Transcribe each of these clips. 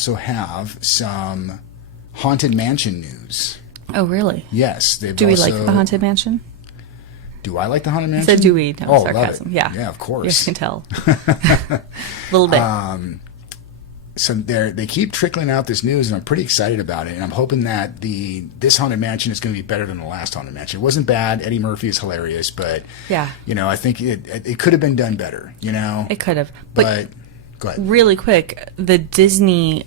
also have some Haunted Mansion news. Oh, really? Yes. Do we like the Haunted Mansion? Do I like the Haunted Mansion? I said do we? No, oh, sarcasm. Love it. Yeah. Yeah, of course. You can tell. A little bit. So they keep trickling out this news, and I'm pretty excited about it. And I'm hoping that this Haunted Mansion is going to be better than the last Haunted Mansion. It wasn't bad. Eddie Murphy is hilarious, but yeah, I think it could have been done better. It could have. But go ahead. Really quick, the Disney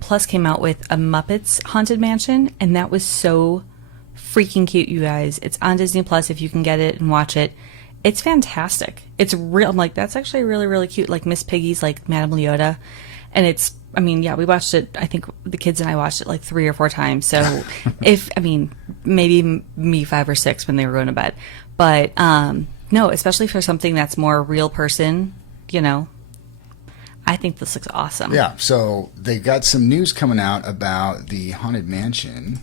Plus came out with a Muppets Haunted Mansion, and that was so freaking cute, you guys. It's on Disney Plus if you can get it and watch it. It's fantastic. It's real. I'm like, that's actually really, really cute. Like Miss Piggy's like Madame Leota. And we watched it. I think the kids and I watched it like 3 or 4 times. So maybe me 5 or 6 when they were going to bed. But no, especially for something that's more real person, I think this looks awesome. Yeah. So they got some news coming out about the Haunted Mansion.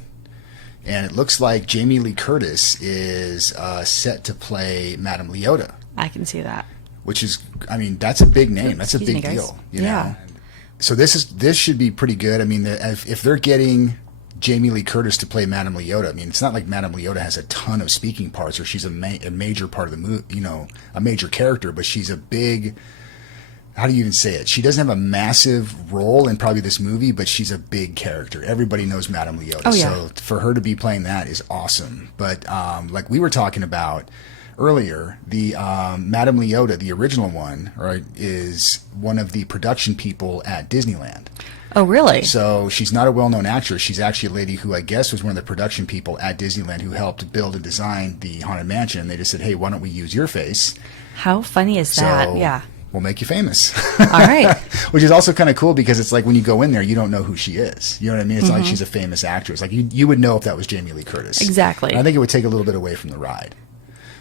And it looks like Jamie Lee Curtis is set to play Madame Leota. I can see that. Which is, that's a big name. That's a big deal. You know? So this should be pretty good. If they're getting Jamie Lee Curtis to play Madame Leota, it's not like Madame Leota has a ton of speaking parts or she's a major part of the movie, a major character, but she's a big, how do you even say it? She doesn't have a massive role in probably this movie, but she's a big character. Everybody knows Madame Leota. Oh, yeah. So for her to be playing that is awesome. But like we were talking about earlier, the Madame Leota, the original one, right, is one of the production people at Disneyland. Oh, really? So she's not a well-known actress. She's actually a lady who I guess was one of the production people at Disneyland who helped build and design the Haunted Mansion. And they just said, hey, why don't we use your face? How funny is that? So yeah. We'll make you famous. All right. Which is also kind of cool because it's like when you go in there, you don't know who she is. You know what I mean? It's not like she's a famous actress. Like you would know if that was Jamie Lee Curtis. Exactly. And I think it would take a little bit away from the ride.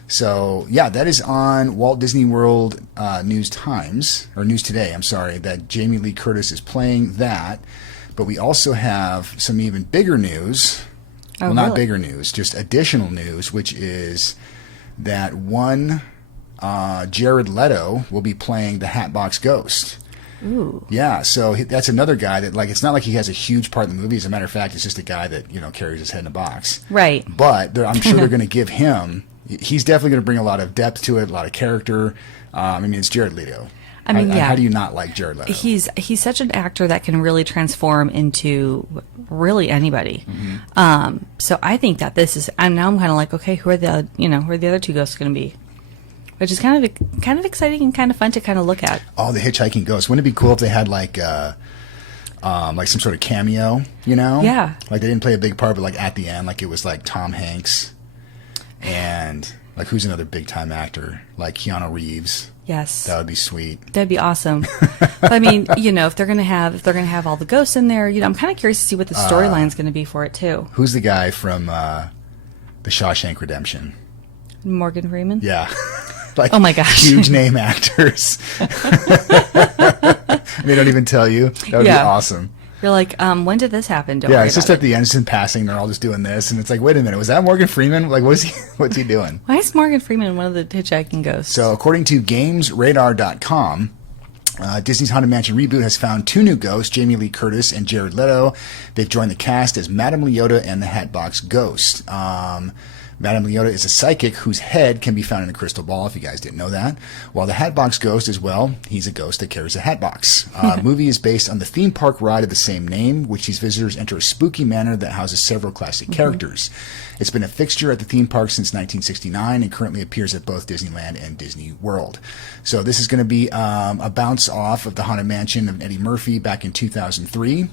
So, yeah, that is on Walt Disney World News Today, that Jamie Lee Curtis is playing that. But we also have some even bigger news. Oh, well, not really? bigger news, just additional news, which is that Jared Leto will be playing the Hatbox Ghost. Ooh. Yeah, so that's another guy that, like, it's not like he has a huge part in the movie. As a matter of fact, it's just a guy that, carries his head in a box. Right. But I'm sure they're going to give him... He's definitely going to bring a lot of depth to it, a lot of character. It's Jared Leto. How do you not like Jared Leto? He's such an actor that can really transform into really anybody. Mm-hmm. So I think that this is. I'm kind of like, okay, who are the other 2 ghosts going to be? Which is kind of exciting and kind of fun to kind of look at. Oh, the hitchhiking ghost! Wouldn't it be cool if they had like some sort of cameo? Yeah. Like they didn't play a big part, but like at the end, like it was like Tom Hanks. And like who's another big time actor like Keanu Reeves? Yes, that would be sweet. That'd be awesome. But if they're gonna have all the ghosts in there, I'm kind of curious to see what the storyline's going to be for it too. Who's the guy from The Shawshank Redemption? Morgan Freeman. Yeah, like oh my gosh, huge name actors. They don't even tell you. That would be awesome. You're like, when did this happen? Don't yeah, worry it's just about at the end, just in passing. They're all just doing this, and it's like, wait a minute, was that Morgan Freeman? Like, what's he doing? Why is Morgan Freeman one of the hitchhiking ghosts? So, according to GamesRadar.com, Disney's Haunted Mansion reboot has found 2 new ghosts, Jamie Lee Curtis and Jared Leto. They've joined the cast as Madame Leota and the Hatbox Ghost. Madame Leota is a psychic whose head can be found in a crystal ball, if you guys didn't know that. While the Hatbox Ghost is, well, he's a ghost that carries a hatbox. Movie is based on the theme park ride of the same name, which these visitors enter a spooky manor that houses several classic characters. It's been a fixture at the theme park since 1969 and currently appears at both Disneyland and Disney World. So this is going to be a bounce off of the Haunted Mansion of Eddie Murphy back in 2003.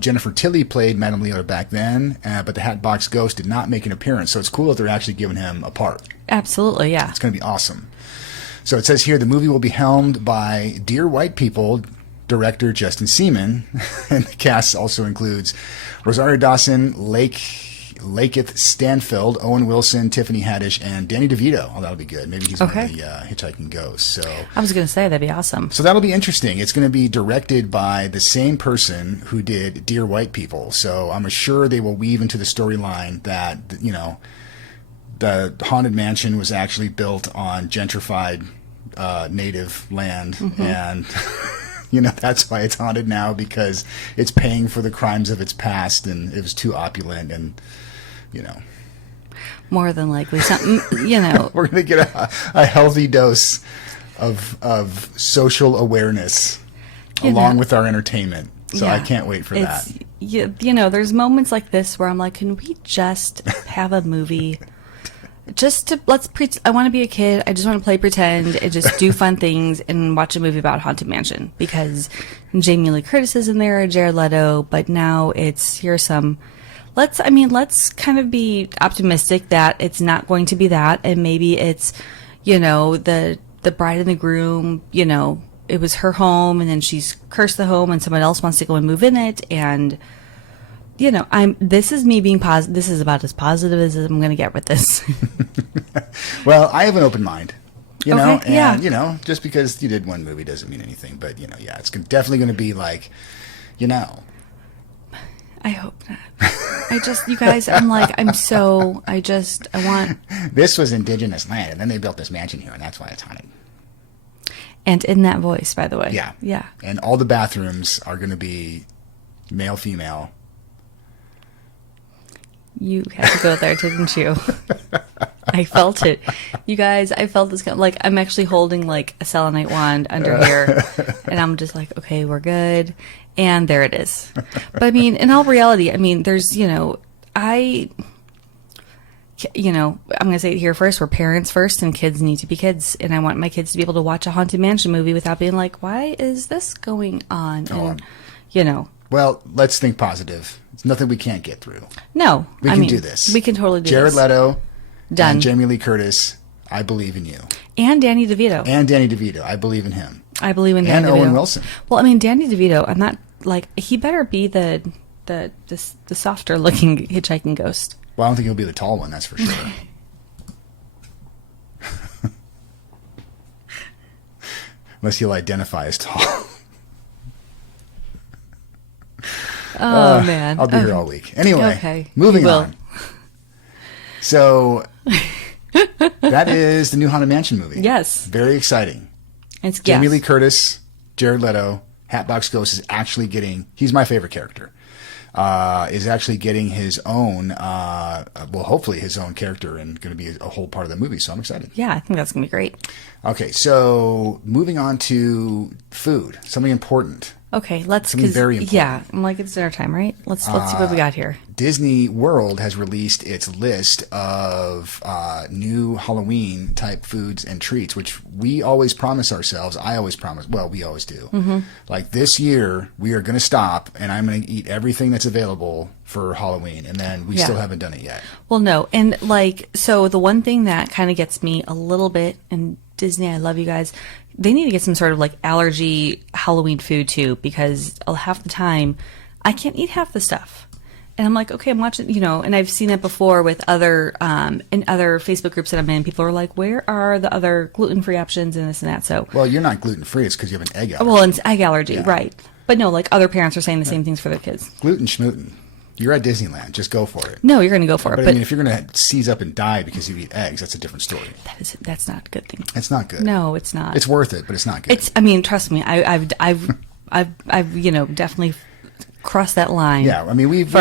Jennifer Tilly played Madame Leota back then, but the Hatbox Ghost did not make an appearance. So it's cool that they're actually giving him a part. Absolutely, yeah. It's going to be awesome. So it says here the movie will be helmed by Dear White People director Justin Seaman, and the cast also includes Rosario Dawson, Lakeith Stanfield, Owen Wilson, Tiffany Haddish, and Danny DeVito. Oh, that'll be good. Maybe he's one of the hitchhiking ghosts. So I was going to say that'd be awesome. So that'll be interesting. It's going to be directed by the same person who did Dear White People. So I'm sure they will weave into the storyline that the Haunted Mansion was actually built on gentrified native land, and That's why it's haunted now, because it's paying for the crimes of its past, and it was too opulent, and More than likely, something. we're gonna get a healthy dose of social awareness along with our entertainment. So I can't wait for that. There's moments like this where I'm like, can we just have a movie? I want to be a kid. I just want to play pretend and just do fun things and watch a movie about Haunted Mansion, because Jamie Lee Curtis is in there, Jared Leto, but now let's kind of be optimistic that it's not going to be that, and maybe it's, the bride and the groom, it was her home and then she's cursed the home and someone else wants to go and move in it, and this is me being positive. This is about as positive as I'm going to get with this. Well, I have an open mind, and just because you did one movie doesn't mean anything. But it's definitely going to be like, I hope not. You guys, I want. This was indigenous land, and then they built this mansion here, and that's why it's haunted. And in that voice, by the way. Yeah. Yeah. And all the bathrooms are going to be male, female. You had to go there, didn't you? I felt it. You guys, I felt this. Like, I'm actually holding like a selenite wand under here, and I'm just like, okay, we're good. And there it is. But in all reality, there's, I'm going to say it here first. We're parents first, and kids need to be kids. And I want my kids to be able to watch a Haunted Mansion movie without being like, why is this going on? And, Well, let's think positive. It's nothing we can't get through. No. We can do this. We can totally do Jared this. Leto. Done. And Jamie Lee Curtis. I believe in you. And Danny DeVito. I believe in him. I believe in Danny DeVito. And Owen Wilson. Well, Danny DeVito, I'm not, he better be the softer looking hitchhiking ghost. Well, I don't think he'll be the tall one, that's for sure. Unless he'll identify as tall. Oh, man. I'll be here all week. Anyway, okay. Moving on. So, that is the new Haunted Mansion movie. Yes. Very exciting. It's Jamie Lee Curtis, Jared Leto, Hatbox Ghost is actually getting, he's my favorite character, is actually getting his own, hopefully his own character, and going to be a whole part of the movie. So I'm excited. Yeah, I think that's going to be great. Okay, so moving on to food, something important. Okay, Something very important. Yeah, I'm like, it's dinner time, right? Let's see what we got here. Disney World has released its list of new Halloween type foods and treats, which we always promise ourselves. I always promise. Well, we always do. Mm-hmm. Like this year, we are going to stop, and I'm going to eat everything that's available for Halloween, and then we still haven't done it yet. Well, no, and so the one thing that kind of gets me a little bit, and Disney, I love you guys. They need to get some sort of like allergy Halloween food too, because half the time I can't eat half the stuff. And I'm like, okay, I'm watching, and I've seen it before with other, in other Facebook groups that I'm in. People are like, where are the other gluten-free options and this and that? So, well, you're not gluten-free. It's because you have an egg allergy. Well, it's egg allergy, right. But no, like other parents are saying the same things for their kids. Gluten schmootin'. You're at Disneyland. Just go for it. No, you're going to go for it. But if you're going to seize up and die because you eat eggs, that's a different story. That's not a good thing. It's not good. No, it's not. It's worth it, but it's not good. Trust me. I've definitely crossed that line. Yeah, we've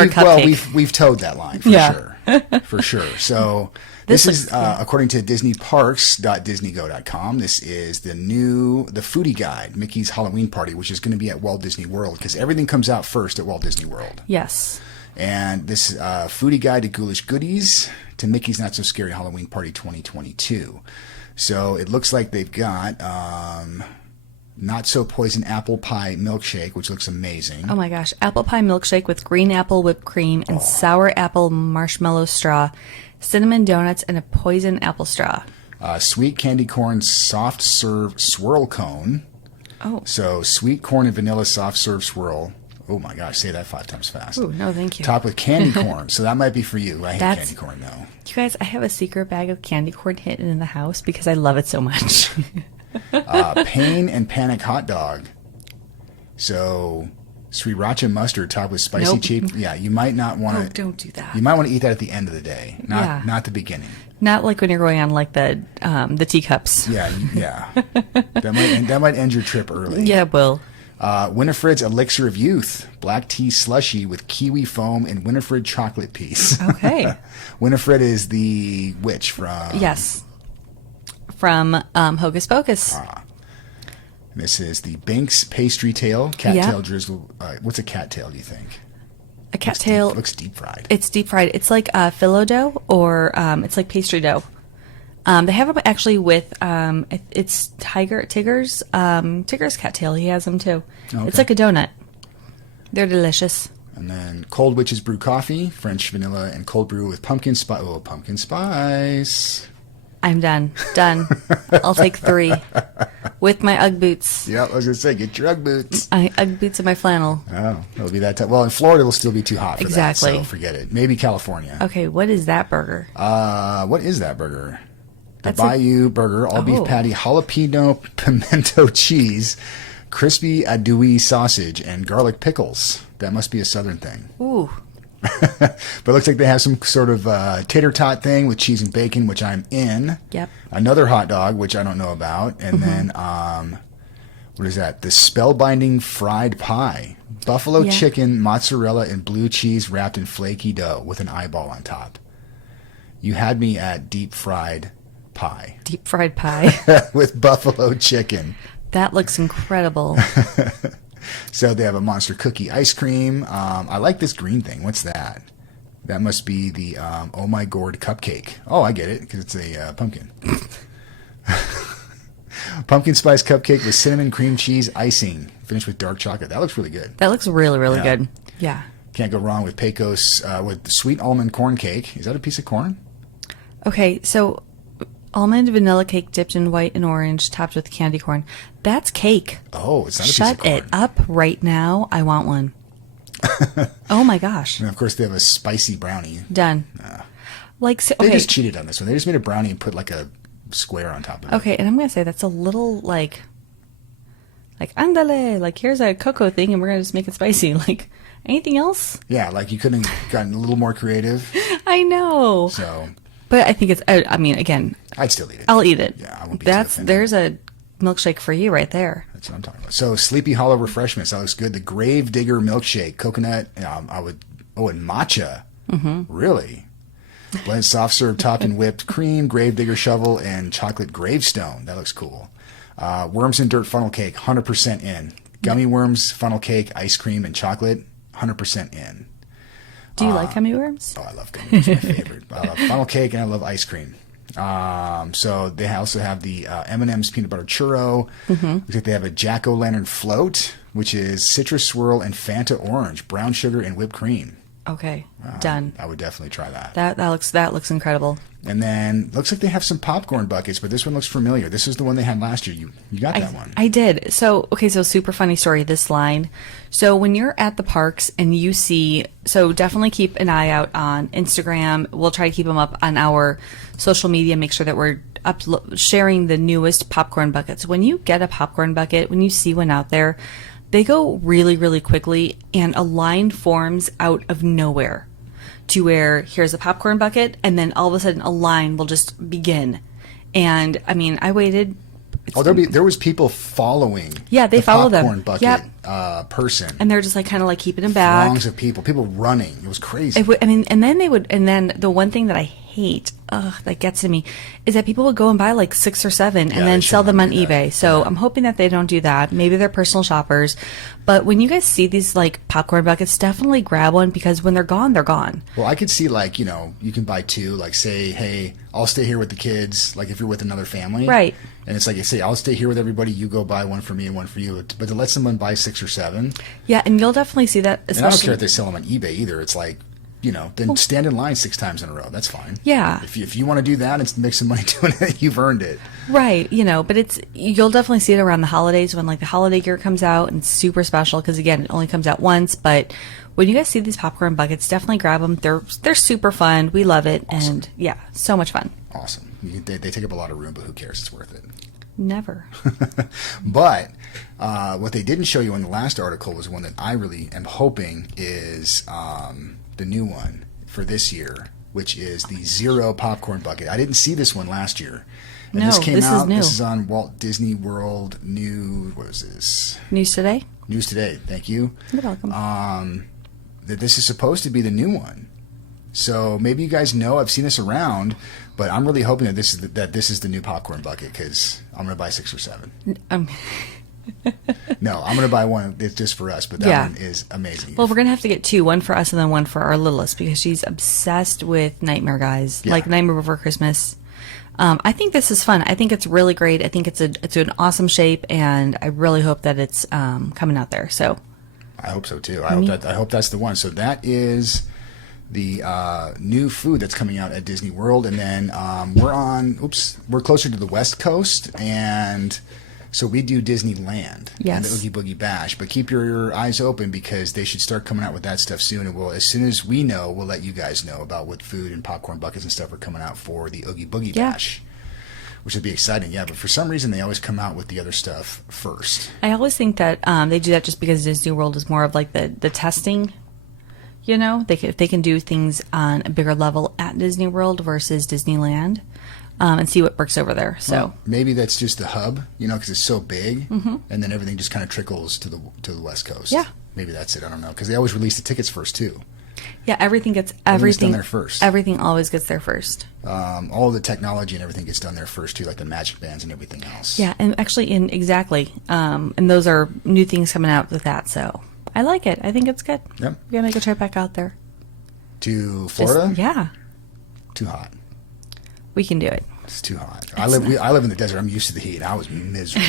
towed that line for sure. For sure. So this is according to DisneyParks.DisneyGo.com. This is the foodie guide, Mickey's Halloween Party, which is going to be at Walt Disney World, because everything comes out first at Walt Disney World. Yes. And this foodie guide to ghoulish goodies to Mickey's Not So Scary Halloween Party 2022. So it looks like they've got Not So Poison Apple Pie Milkshake, which looks amazing. Oh my gosh. Apple pie milkshake with green apple whipped cream and sour apple marshmallow straw, cinnamon donuts, and a poison apple straw. Sweet candy corn soft serve swirl cone. Oh. So sweet corn and vanilla soft serve swirl. Oh my gosh, say that 5 times fast. Oh, no, thank you. Topped with candy corn. So that might be for you. I hate candy corn, though. You guys, I have a secret bag of candy corn hidden in the house because I love it so much. Pain and Panic hot dog. So sriracha mustard topped with spicy cheap. Yeah, you might not want to. Oh, don't do that. You might want to eat that at the end of the day, not the beginning. Not like when you're going on like the teacups. Yeah. That might end your trip early. Yeah, it will. Winifred's Elixir of Youth, black tea slushy with kiwi foam and Winifred chocolate piece. Okay. Winifred is the witch from... Yes. From Hocus Pocus. This is the Binks pastry tail, cattail Yep. drizzle. What's a cattail, do you think? A cattail. Looks deep fried. It's deep fried. It's like phyllo dough, or it's like pastry dough. They have them actually with it's Tigger's cattail. He has them too. Okay. It's like a donut. They're delicious. And then Cold Witch's Brew Coffee, French vanilla and cold brew with pumpkin spice. Oh, pumpkin spice. I'm done. Done. I'll take 3 with my Ugg boots. Yeah, I was going to say, get your Ugg boots. Ugg boots and my flannel. Oh, it'll be that time. Well, in Florida, it'll still be too hot for Exactly. that, so forget it. Maybe California. Okay, what is that burger? What is that burger? The That's Bayou Burger, all beef Oh. patty, jalapeno pimento cheese, crispy andouille sausage, and garlic pickles. That must be a southern thing. Ooh. But it looks like they have some sort of tater tot thing with cheese and bacon, which I'm in. Yep. Another hot dog, which I don't know about. And then, what is that? The spellbinding fried pie. Buffalo Yeah. chicken, mozzarella, and blue cheese wrapped in flaky dough with an eyeball on top. You had me at deep fried pie Deep fried pie. with buffalo chicken. That looks incredible. So they have a monster cookie ice cream. I like this green thing. What's that? That must be the Oh My Gourd cupcake. Oh, I get it, because it's a pumpkin. Pumpkin spice cupcake with cinnamon cream cheese icing, finished with dark chocolate. That looks really good. That looks really, really Yeah. good. Yeah. Can't go wrong with Pecos with sweet almond corn cake. Is that a piece of corn? Okay, so almond vanilla cake dipped in white and orange, topped with candy corn. That's cake. Oh, it's not a piece Shut of corn. it up right now. I want one. Oh my gosh. And of course, they have a spicy brownie. Done. Like, so, They okay. just cheated on this one. They just made a brownie and put like a square on top of it. Okay, and I'm going to say that's a little like andale, like here's a cocoa thing and we're going to just make it spicy. Like, anything else? Yeah, like you couldn't have gotten a little more creative. I know. So But I think it's, I mean, again, I'd still eat it. I'll eat it. Yeah, I won't be too offended. There's a milkshake for you right there. That's what I'm talking about. So Sleepy Hollow refreshments. That looks good. The Grave Digger milkshake, coconut. And matcha. Mm-hmm. Really? Blend soft serve topped in whipped cream, Grave Digger shovel, and chocolate gravestone. That looks cool. Worms and dirt funnel cake, 100% in. Gummy worms, funnel cake, ice cream, and chocolate, 100% in. Do you like gummy worms? Oh, I love gummy worms. My favorite. I love funnel cake and I love ice cream. So they also have the M&M's peanut butter churro. Mm-hmm. Looks like they have a jack-o'-lantern float, which is citrus swirl and Fanta orange, brown sugar and whipped cream. Okay, done. I would definitely try that. That looks incredible. And then looks like they have some popcorn buckets, but this one looks familiar. This is the one they had last year. You got that one. I did. So super funny story, this line. So when you're at the parks and you see, so definitely keep an eye out on Instagram. We'll try to keep them up on our social media, make sure that we're sharing the newest popcorn buckets. When you get a popcorn bucket, when you see one out there, they go really, really quickly, and a line forms out of nowhere to where here's a popcorn bucket, and then all of a sudden a line will just begin. And I mean, I waited. Oh, there was people following. Yeah, they the follow them. popcorn bucket Yep. person. And they're just like kind of like keeping them back. Throngs of people running. It was crazy. And then the one thing that I hate, that gets to me, is that people would go and buy like 6 or 7 and they then should sell them not on do that. eBay. So Yeah. I'm hoping that they don't do that. Maybe they're personal shoppers. But when you guys see these like popcorn buckets, definitely grab one, because when they're gone, they're gone. Well, I could see like, you can buy 2, like say, hey, I'll stay here with the kids, like if you're with another family. Right. And it's like, you say, I'll stay here with everybody, you go buy one for me and one for you. But to let someone buy 6 or 7, Yeah, and you'll definitely see that, and I don't care especially. if they sell them on eBay either. It's like, then stand in line 6 times in a row. That's fine. Yeah. If you want to do that and make some money doing it, you've earned it. Right, but you'll definitely see it around the holidays when like the holiday gear comes out, and it's super special because again, it only comes out once. But when you guys see these popcorn buckets, definitely grab them. They're super fun. We love it, and yeah, so much fun. Awesome. They take up a lot of room, but who cares? It's worth it. Never. But what they didn't show you in the last article was one that I really am hoping is the new one for this year, which is the Zero popcorn bucket. I didn't see this one last year. And No, this came this is out. new. This is on Walt Disney World New. What is this? News today. news today. Thank you. You're welcome. That this is supposed to be the new one. So maybe you guys know, I've seen this around, but I'm really hoping that this is the new popcorn bucket, because I'm going to buy 6 or 7. No, I'm going to buy one. It's just for us, but that one is amazing. Well, we're going to have to get 2, one for us and then one for our littlest, because she's obsessed with Nightmare Guys, like Nightmare Before Christmas. I think this is fun. I think it's really great. I think it's an awesome shape, and I really hope that it's coming out there. So I hope so too. I hope that's the one. So that is the new food that's coming out at Disney World, and then we're closer to the West Coast, and so we do Disneyland and the Oogie Boogie Bash. But keep your eyes open, because they should start coming out with that stuff soon, and as soon as we know, we'll let you guys know about what food and popcorn buckets and stuff are coming out for the Oogie Boogie Bash, which would be exciting. Yeah, but for some reason they always come out with the other stuff first. I always think that they do that just because Disney World is more of like the testing. You know, if they can do things on a bigger level at Disney World versus Disneyland, and see what works over there. So well, maybe that's just the hub, because it's so big, and then everything just kind of trickles to the West Coast. Yeah, maybe that's it. I don't know, because they always release the tickets first too. Yeah, everything done there first. Everything always gets there first. All the technology and everything gets done there first too, like the magic bands and everything else. Yeah, and actually, and those are new things coming out with that. So I like it. I think it's good. Yep. We're gonna make a trip back out there. To Florida? Yeah. Too hot. We can do it. It's too hot. I live in the desert. I'm used to the heat. I was miserable.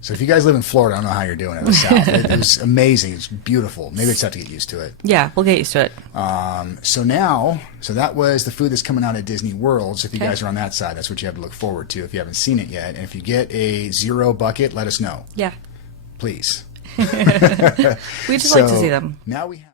So if you guys live in Florida, I don't know how you're doing in the South. It was amazing. It's beautiful. Maybe I just have to get used to it. Yeah, we'll get used to it. So that was the food that's coming out at Disney World. So if you guys are on that side, that's what you have to look forward to if you haven't seen it yet. And if you get a 0 bucket, let us know. Yeah. Please. We just like to see them. Now we have